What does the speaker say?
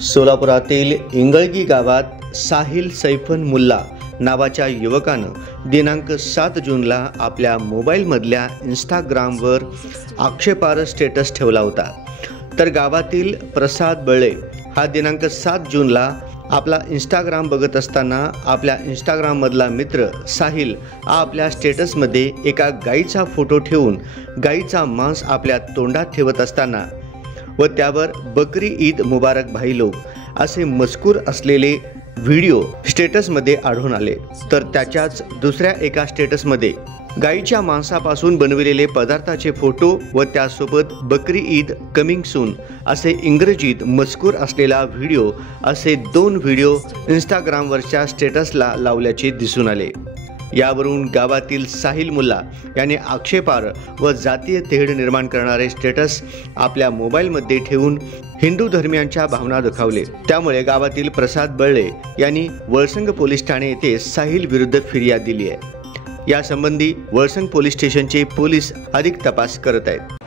सोलापुरातील इंगळगी गावात साहिल सैफन मुल्ला नावाच्या युवकानं दिनांक 7 जूनला आपल्या मोबाईलमधल्या इंस्टाग्रामवर आक्षेपार्ह स्टेटस ठेवला होता। तर गावातील प्रसाद बळे हा दिनांक 7 जूनला आपला इंस्टाग्राम बघत असताना आपल्या इंस्टाग्राममधला मित्र साहिल हा आपल्या स्टेटसमध्ये एका गाईचा फोटो ठेवून गाईचा मांस आपल्या तोंडात ठेवत असताना व त्यावर बकरी ईद मुबारक भाई लोग असे मजकूर असलेले व्हिडिओ स्टेटसमध्ये आढळून आले। तर त्याच्याच दुसऱ्या एका स्टेटसमध्ये गाईच्या मांसापासून बनविलेले पदार्थाचे फोटो व त्यासोबत बकरी ईद कमिंग सून असे इंग्रजीत मजकूर असलेला व्हिडिओ असे 2 व्हिडिओ इंस्टाग्रामवरच्या स्टेटसला लावल्याचे दिसून आले। यावरून गावातील साहिल मुल्ला याने आक्षेपार्ह व जातीय तेढ निर्माण करणारे स्टेटस आपल्या मोबाईलमध्ये ठेवून हिंदू धर्मियांच्या भावना दुखावले। त्यामुळे गावातील प्रसाद बळे यांनी वळसंग पोलीस ठाणे येथे साहिल विरुद्ध फिर्याद दिली आहे। यासंबंधी वळसंग पोलीस स्टेशनचे पोलीस अधिक तपास करत आहेत।